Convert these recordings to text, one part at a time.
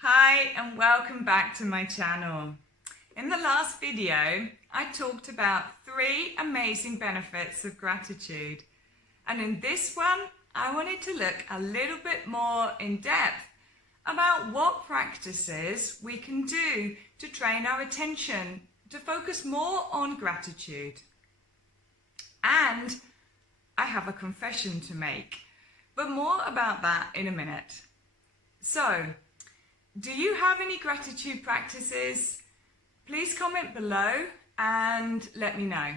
Hi and welcome back to my channel. In the last video, I talked about 3 amazing benefits of gratitude. And in this one, I wanted to look a little bit more in depth about what practices we can do to train our attention to focus more on gratitude. And I have a confession to make, but more about that in a minute. So, do you have any gratitude practices? Please comment below and let me know.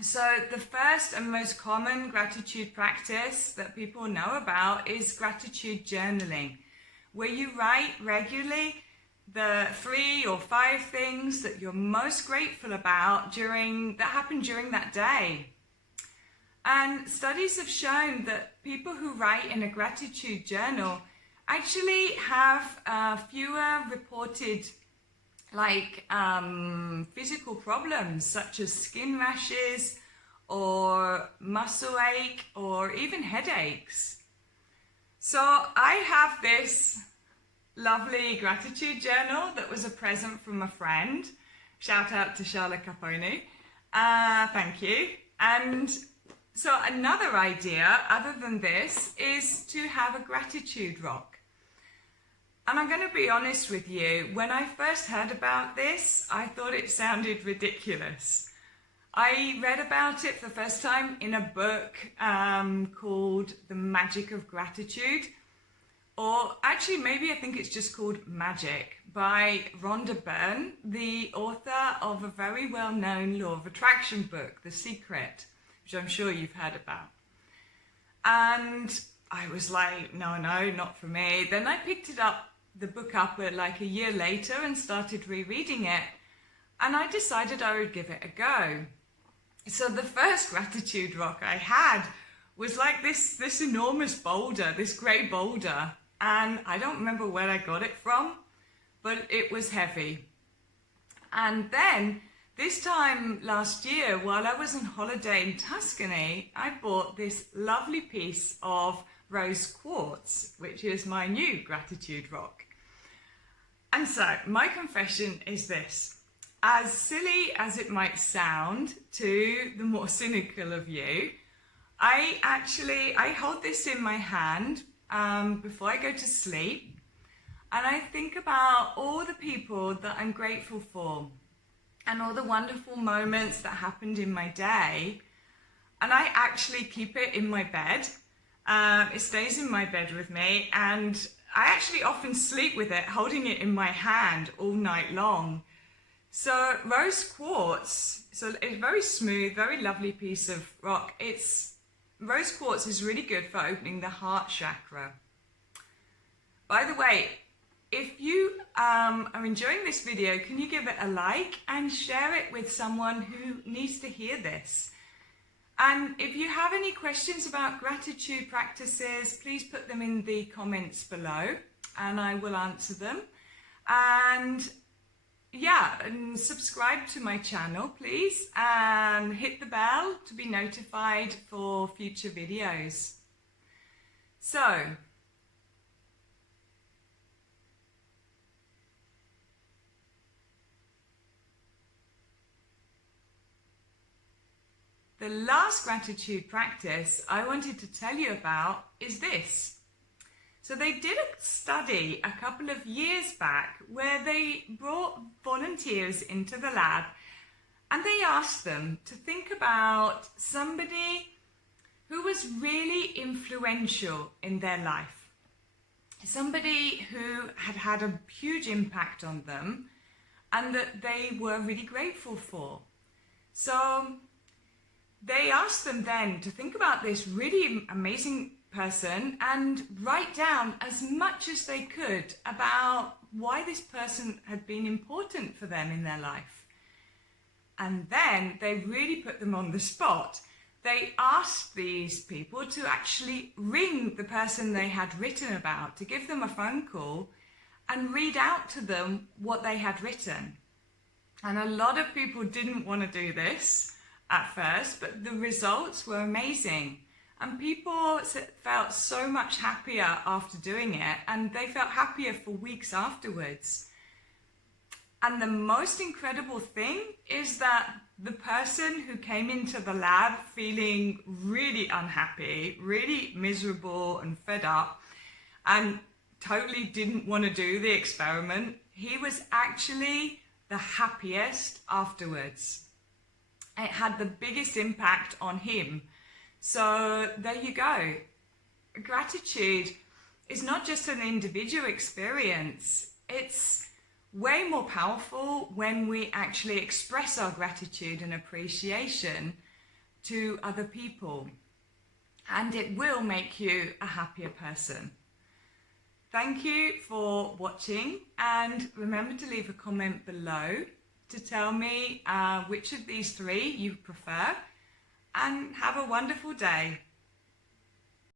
So the first and most common gratitude practice that people know about is gratitude journaling, where you write regularly the 3 or 5 things that you're most grateful about that happened during that day. And studies have shown that people who write in a gratitude journal actually have fewer reported physical problems such as skin rashes or muscle ache or even headaches. So I have this lovely gratitude journal that was a present from a friend. Shout out to Charlotte Capone. Thank you. And so another idea other than this is to have a gratitude rock. And I'm going to be honest with you, when I first heard about this, I thought it sounded ridiculous. I read about it for the first time in a book called The Magic of Gratitude, or actually maybe I think it's just called Magic, by Rhonda Byrne, the author of a very well-known law of attraction book, The Secret, which I'm sure you've heard about. And I was like, no, not for me. Then I picked the book up like a year later and started rereading it, and I decided I would give it a go. So the first gratitude rock I had was like this enormous boulder, this grey boulder, and I don't remember where I got it from, but it was heavy. And then this time last year, while I was on holiday in Tuscany, I bought this lovely piece of rose quartz, which is my new gratitude rock. And so my confession is this: as silly as it might sound to the more cynical of you, I hold this in my hand before I go to sleep, and I think about all the people that I'm grateful for and all the wonderful moments that happened in my day, and I actually keep it in my bed. It stays in my bed with me, and I actually often sleep with it, holding it in my hand all night long. So rose quartz, so it's a very smooth, very lovely piece of rock. Rose quartz is really good for opening the heart chakra. By the way, if you are enjoying this video, can you give it a like and share it with someone who needs to hear this? And if you have any questions about gratitude practices, please put them in the comments below and I will answer them. And yeah, and subscribe to my channel, please, and hit the bell to be notified for future videos. So, the last gratitude practice I wanted to tell you about is this. So they did a study a couple of years back where they brought volunteers into the lab and they asked them to think about somebody who was really influential in their life. Somebody who had had a huge impact on them and that they were really grateful for. So they asked them then to think about this really amazing person and write down as much as they could about why this person had been important for them in their life. And then they really put them on the spot. They asked these people to actually ring the person they had written about, to give them a phone call and read out to them what they had written. And a lot of people didn't want to do this at first, but the results were amazing. And people felt so much happier after doing it, and they felt happier for weeks afterwards. And the most incredible thing is that the person who came into the lab feeling really unhappy, really miserable and fed up, and totally didn't want to do the experiment, he was actually the happiest afterwards. It had the biggest impact on him. So there you go. Gratitude is not just an individual experience. It's way more powerful when we actually express our gratitude and appreciation to other people. And it will make you a happier person. Thank you for watching, and remember to leave a comment below to tell me which of these three you prefer, and have a wonderful day.